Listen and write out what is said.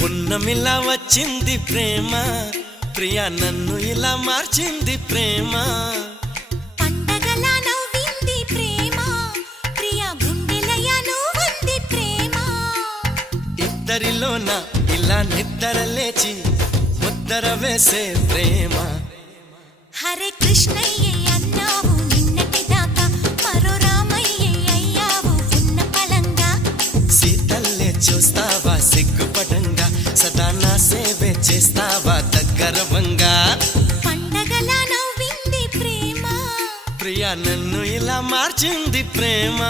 పున్నమిలా వచ్చింది ప్రేమ, ప్రియా నన్ను ఇలా మార్చింది ప్రేమ. పండగలా నవ్వింది ప్రేమ, ప్రియా గుండెలయ నువ్వుంది ప్రేమ. ఇద్దరిలోన ఇలా నిద్ర లేచి ముద్దర వేసే ప్రేమ. హరే కృష్ణయ్య అన్నావు నిన్నటి దాకా, మరో రామయ్య అయ్యావు ఉన్న పలంగా. సీతల్లే చూస్తావా సిగ్గుపడంగా, సదా నా సేవే చేస్తావా దగ్గరవంగా. పండగలా నవ్వింది ప్రేమ, ప్రియా నన్ను ఇలా మార్చింది ప్రేమ.